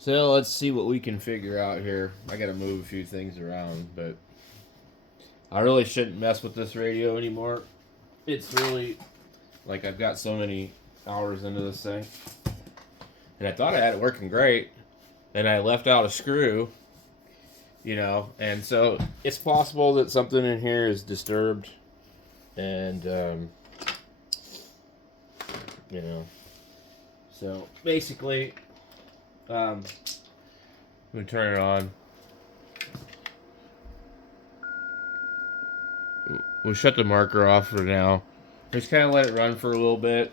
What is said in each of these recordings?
So let's see what we can figure out here. I gotta move a few things around, but I really shouldn't mess with this radio anymore. It's really, like, I've got so many hours into this thing. And I thought I had it working great. And I left out a screw, and so it's possible that something in here is disturbed. And, so basically, I'm going to turn it on. We'll shut the marker off for now. Just kind of let it run for a little bit.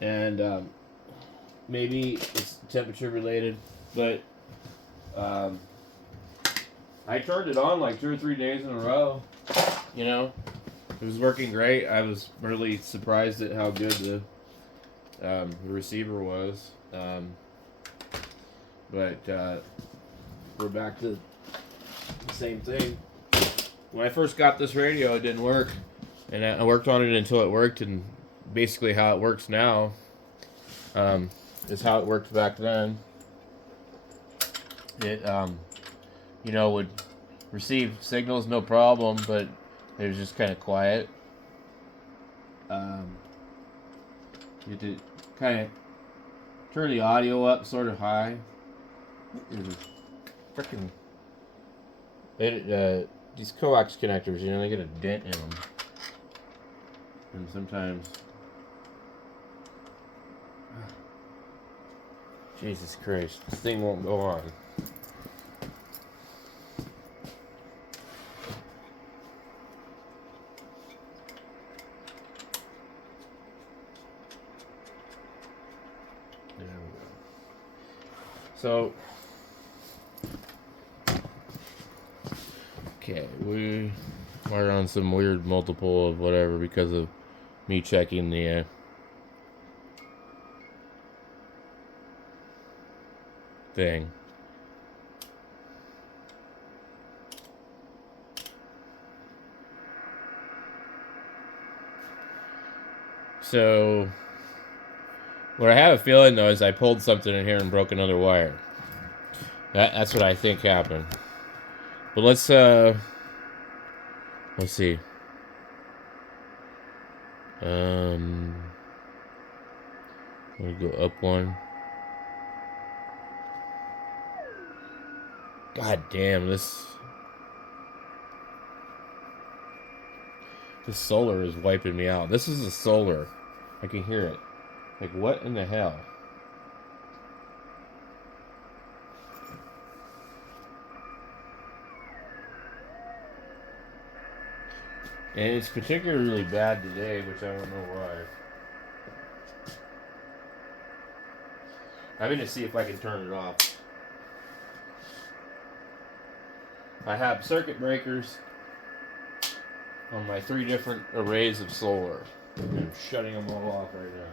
And maybe it's temperature related. But I turned it on like 2 or 3 days in a row. It was working great. I was really surprised at how good the receiver was. But we're back to the same thing. When I first got this radio, it didn't work. And I worked on it until it worked. And basically how it works now is how it worked back then. It, would receive signals no problem, but it was just kind of quiet. You had to kind of turn the audio up sort of high. Freaking these coax connectors, they get a dent in them, and sometimes, Jesus Christ, this thing won't go on. There we go. So, okay, we are on some weird multiple of whatever because of me checking the thing. So, what I have a feeling though is I pulled something in here and broke another wire. That's what I think happened. But let's see. Let me go up one. God damn, this solar is wiping me out. This is a solar. I can hear it. Like, what in the hell? And it's particularly bad today, which I don't know why. I'm going to see if I can turn it off. I have circuit breakers on my 3 different arrays of solar. I'm shutting them all off right now.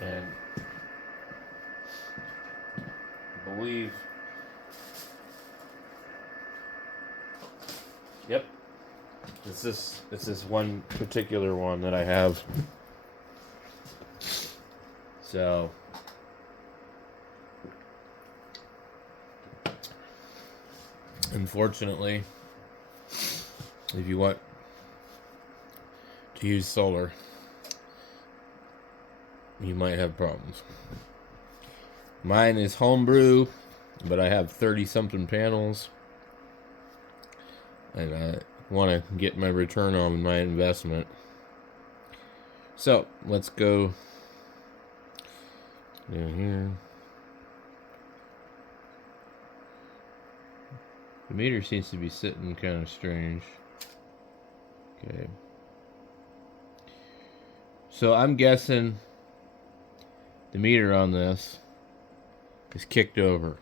And I believe, yep, it's this one particular one that I have. So, unfortunately, if you want to use solar, you might have problems. Mine is homebrew, but I have 30-something panels, and I want to get my return on my investment. So, let's go down here. The meter seems to be sitting kind of strange. Okay. So I'm guessing the meter on this is kicked over.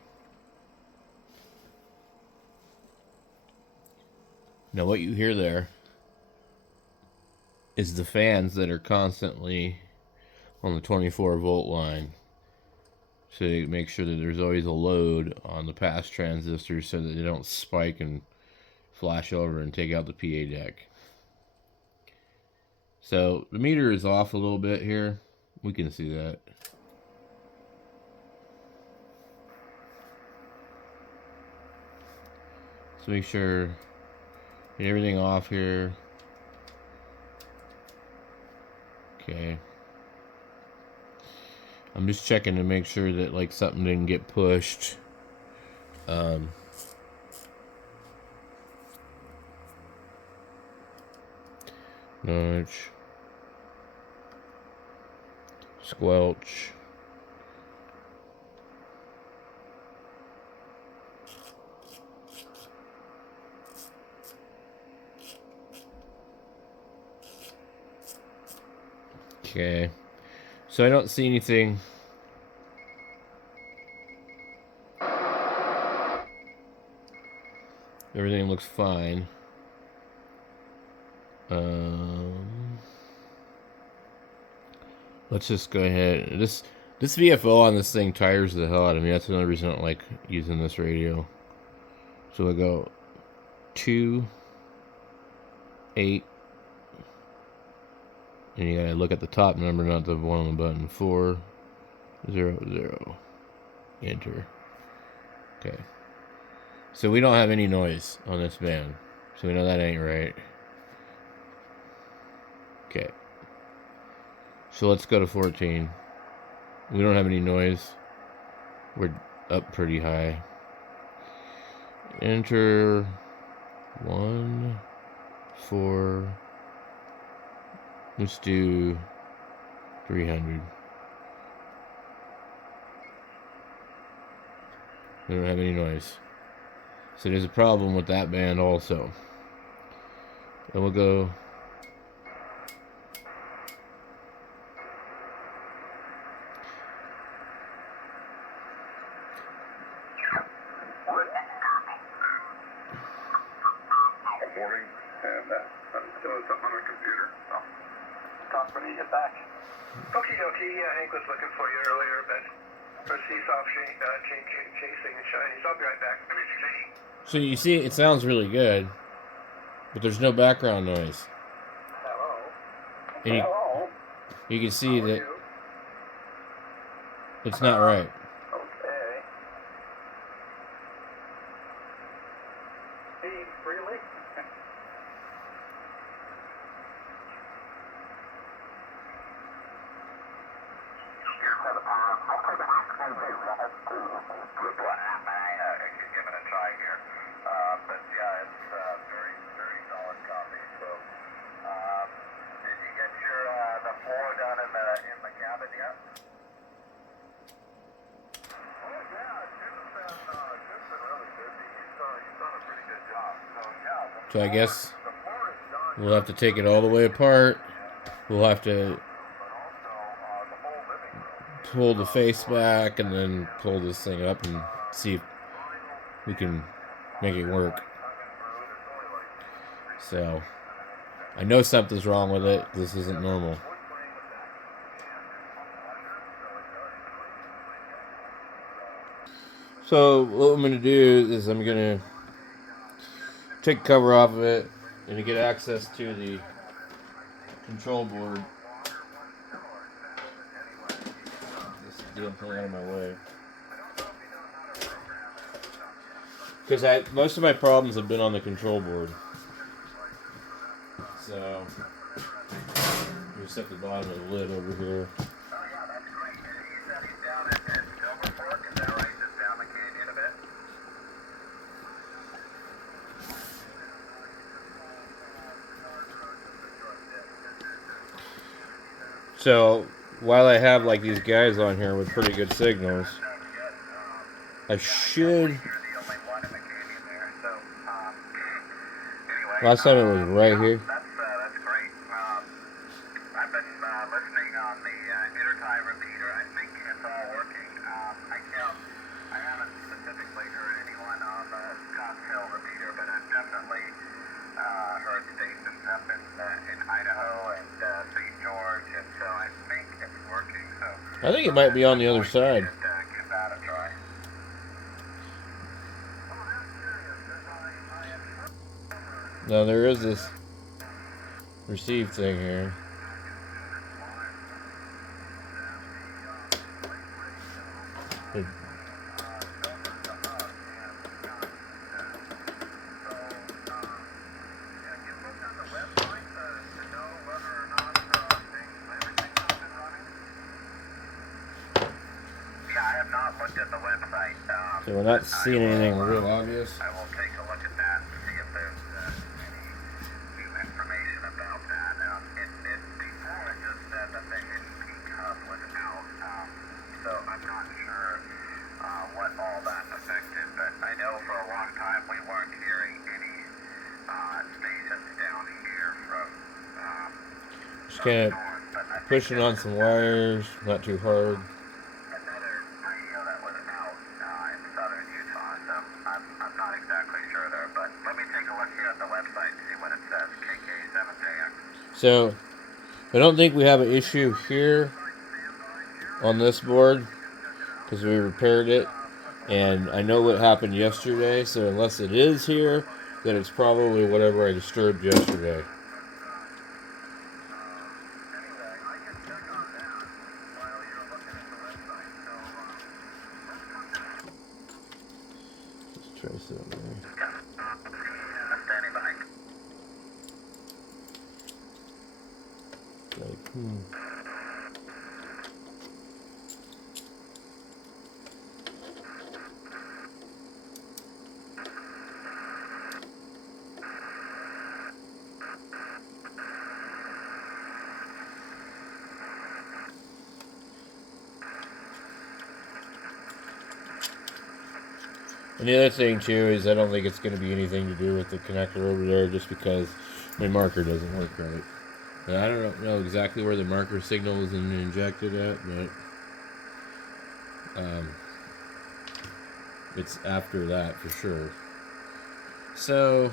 Now what you hear there is the fans that are constantly on the 24-volt line. So you make sure that there's always a load on the pass transistors so that they don't spike and flash over and take out the PA deck. So the meter is off a little bit here. We can see that. So make sure get everything off here. Okay. I'm just checking to make sure that like something didn't get pushed. Notch. Squelch. Okay. So I don't see anything. Everything looks fine. Let's just go ahead. This VFO on this thing tires the hell out of me. That's another reason I don't like using this radio. So I go 2, 8, and you gotta look at the top number, not the one on the button. 4, 0, 0. Enter. Okay. So we don't have any noise on this band. So we know that ain't right. Okay. So let's go to 14. We don't have any noise. We're up pretty high. Enter 1, 4. Let's do 300. We don't have any noise. So there's a problem with that band also. And we'll go. Hank was looking for you earlier, but he's off chasing and shinies. I'll be right back. So you see, it sounds really good, but there's no background noise. Hello. And you can see that it's not right. Okay. Hey, really? So I guess we'll have to take it all the way apart. We'll have to pull the face back and then pull this thing up and see if we can make it work. So I know something's wrong with it. This isn't normal. So what I'm going to do is I'm going to take the cover off of it and to get access to the control board. This damn thing out of my way. Because most of my problems have been on the control board. So we set the bottom of the lid over here. So while I have like these guys on here with pretty good signals, I should. Last time it was right here. That's great. I've been listening on the intertie repeater. I think it's all working. I haven't specifically heard anyone on the Scottsdale repeater, but I've definitely heard stations up in Idaho and St. George, and so I think it's working. So I think it might be on the other side. Give that a try. Now there is this receive thing here. It, so we're not seeing anything real obvious. I will take a look at that and see if there's any new information about that. Before it just said that the hidden peak hub was out, so I'm not sure what all that affected, but I know for a long time we weren't hearing any stations down here from Just kind of pushing on some wires, not too hard. another radio that was out in southern Utah, so I'm not exactly sure there, but let me take a look here at the website and see what it says, KK7JX. So I don't think we have an issue here on this board because we repaired it, and I know what happened yesterday, so unless it is here, then it's probably whatever I disturbed yesterday. Let's try something. Standing by. Like, And the other thing too is I don't think it's going to be anything to do with the connector over there, just because my marker doesn't work right. And I don't know exactly where the marker signal is injected at, but it's after that for sure. So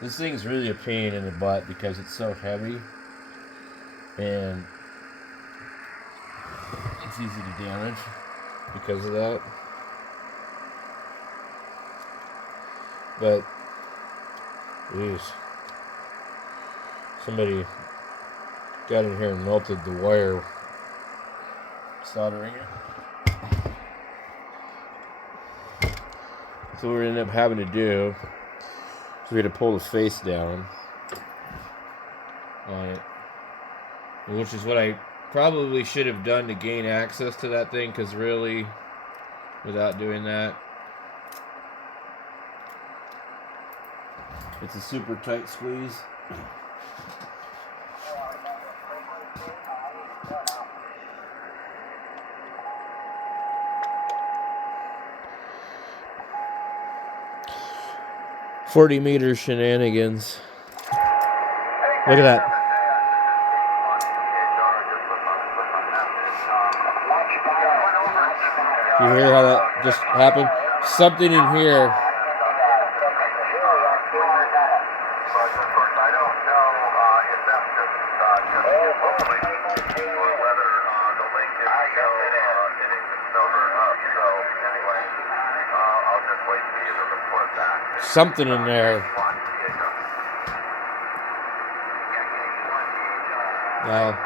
this thing's really a pain in the butt because it's so heavy and it's easy to damage because of that. But geez, somebody got in here and melted the wire soldering it. So what we ended up having to do is we had to pull the face down on it, which is what I probably should have done to gain access to that thing, because really, without doing that, it's a super tight squeeze. 40-meter shenanigans. Look at that. You hear how that just happened? Something in here. Something in there. Now,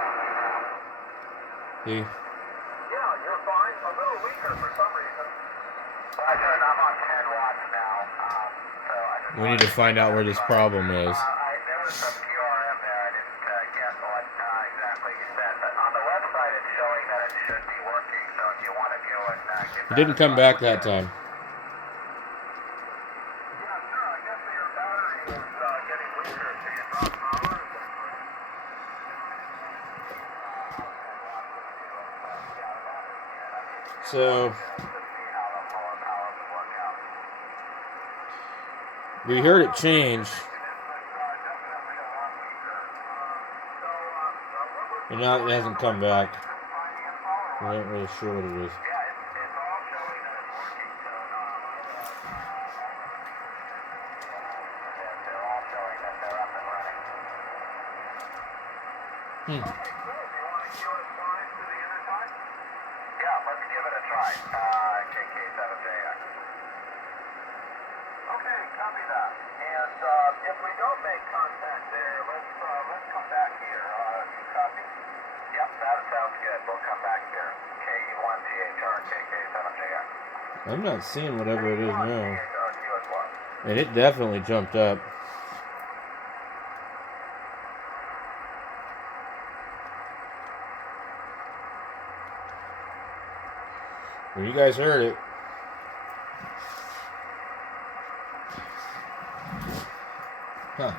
see? Yeah, you're fine. A little weaker for some reason. I'm on 10 watts now. We need to find out where this problem is. There was some QRM there. I didn't guess what exactly you said. But on the website, it's showing that it should be working. So if you want to go and give It didn't come back that time. So we heard it change, and now it hasn't come back. I'm not really sure what it is. Yeah, let's give it a try. KK7JX. Okay, Copy that. And if we don't make contact there, let's come back here. You copy? Yep, that sounds good. We'll come back here. KE1THR, KK7JX. I'm not seeing whatever it is now. KE1THR, And it definitely jumped up. Well, you guys heard it. Huh.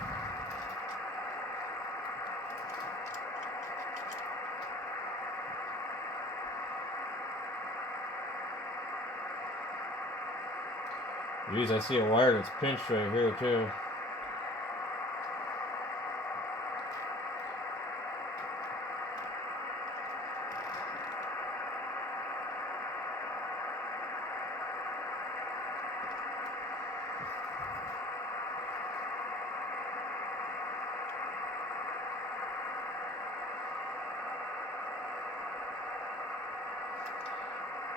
Geez, I see a wire that's pinched right here too.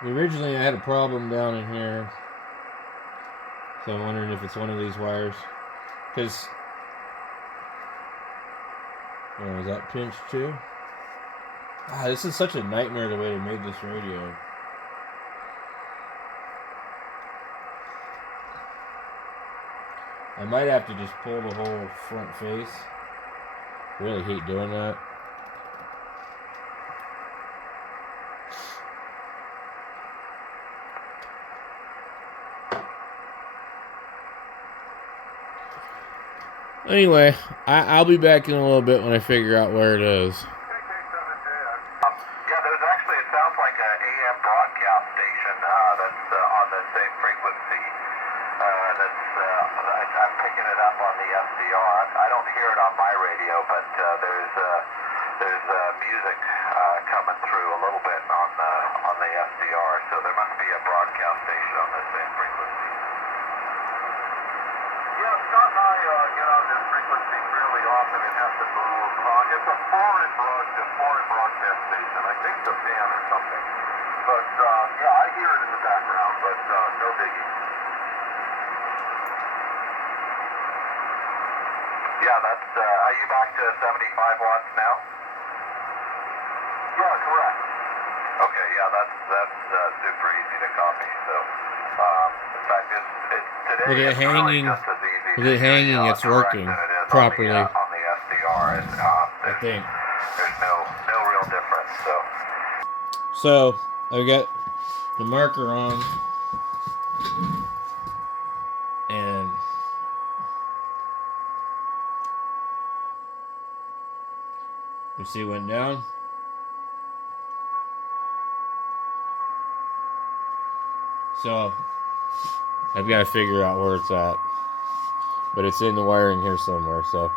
Originally I had a problem down in here, so I'm wondering if it's one of these wires. Because, oh, is that pinched too? Ah, this is such a nightmare the way they made this radio. I might have to just pull the whole front face. I really hate doing that. Anyway, I'll be back in a little bit when I figure out where it is. Yeah, there's actually, it sounds like an AM broadcast station that's on the same frequency. I'm picking it up on the SDR. I don't hear it on my radio, but there's music coming through a little bit on the SDR, so there must be a broadcast station on the same frequency. Yeah, Scott and I get on this frequency fairly often and have to move. It's a foreign broadcast station. I think the fan or something. But yeah, I hear it in the background, but no biggie. Yeah, that's, are you back to 75 watts now? Yeah, correct. Okay, yeah, that's super easy to copy, so, in fact, today Look at it hanging. just as easy Look at it hanging, it's working properly. On the SDR, and I think. there's no real difference, so. So, I've got the marker on. And you see it went down. So I've got to figure out where it's at. But it's in the wiring here somewhere, so